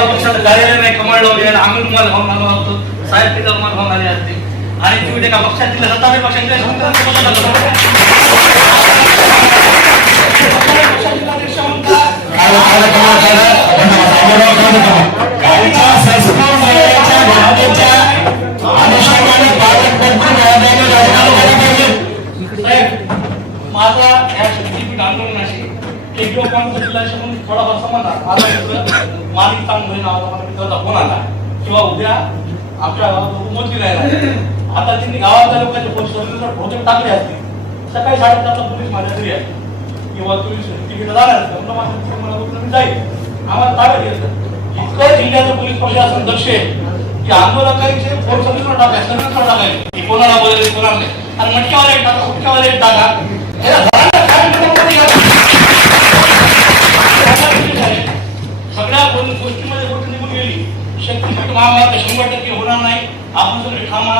पक्षाचं कार्यालय नाही कमाल लावले आम्ही तुम्हाला भावना लावतो साहेब तिला तुम्हाला भावना आली असते आणि तुम्ही एका पक्षातील सत्तावीस पक्षांच्या माझा या शक्तीपीठ आंदोलनाशी थोडाफार संबंध मालिक चांगलं नावाचा मला मित्राचा फोन आला किंवा उद्या आपल्या गावात मोठी राहिला आता त्यांनी गावातल्या लोकांचे फोन प्रोजेक्ट टाकले असते सकाळी 7:30ला पोलीस माझ्या घरी आहे किंवा तुम्ही तिकीट जाणार मला जाईल आम्हाला ताब्यात घेतलं इतकं जिल्ह्याचं पोलीस प्रशासन दक्ष आहे की आंदोलकांचे फोन सर्व्हिसवर टाकाय सर्व्हिसवर टाकाय की कोणाला बोलायला कोणाला नाही आणि मटक्यावर एक टाका फुटक्यावर एक टाका सगळ्या गोष्टीमध्ये गोष्ट निघून गेली शक्तीपीठ महामार्ग 100% होणार नाही आपण सगळे ठामा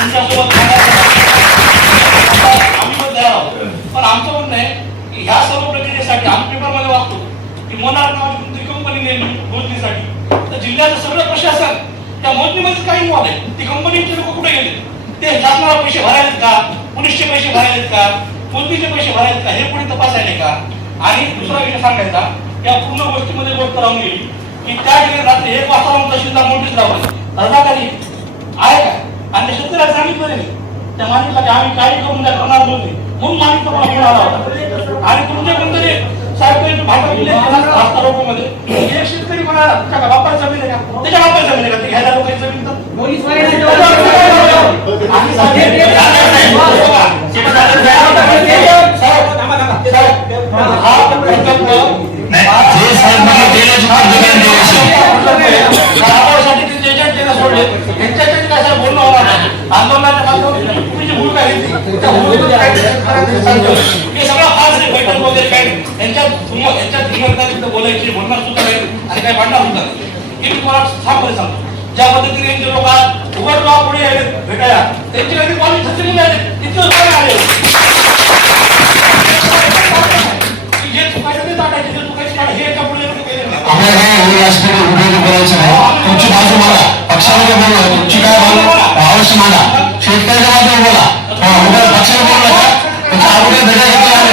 तुमच्यासोबत आम्ही पण तयार आहोत पण आमचं म्हणणं आहे की ह्या सर्व प्रक्रियेसाठी आम्ही पेपरमध्ये वागतो की मोनार्क नावाची कोणती कंपनी नेमली मोजणीसाठी तर जिल्ह्याचं सगळं प्रशासन त्या मोजणीमध्ये काही इन्व्हॉल्व आहे ती कंपनीचे लोक कुठे गेले ते शासनाला पैसे भरायलेत का पोलीसचे पैसे भरायलेत का मोजणीचे पैसे भरायलेत का हे कोणी तपासायले का आणि दुसरा विषय सांगायचा या पूर्ण गोष्टीमध्ये गोष्ट राहून गेली की त्या ठिकाणी रात्री 1 वाजता तहसीलदार नोटीस लावली रजाकारी आहे का आणि शेतकऱ्याला सांगितलं नाही त्या मालिकला की आम्ही काही करून द्या करणार नव्हते म्हणून मालिक तुम्हाला फोन आला होता आणि तुमच्या कोणतरी साहेब भाजप जिल्ह्यात रोकोमध्ये एक शेतकरी म्हणा त्याच्या बापाची जमीन आहे का त्याच्या बापाची जमीन आहे का ते घ्यायला लोकांची जमीन तर आंदोलनाच्या तुम्ही भूल काय घेतली हे सगळं फार बैठक वगैरे काय यांच्या बोलायची बोलणार सुद्धा नाही आणि काही भांडणार सुद्धा नाही हे मी तुम्हाला साफपणे सांगतो ज्या पद्धतीने यांचे लोक उघडला पुढे भेटायला त्यांची काही कॉलेज छत्री आले इतकं आले जे चुकायचं ते टाकायचे जे चुकायचे हे एका पुढे तुमची बाजू मागा पक्षामध्ये बोला तुमची काय बाजू अवश्य मागा शेतकऱ्याच्या बाजूने बोला पक्षाला बोलू नका तुमच्या अगोदर भेटा घेतला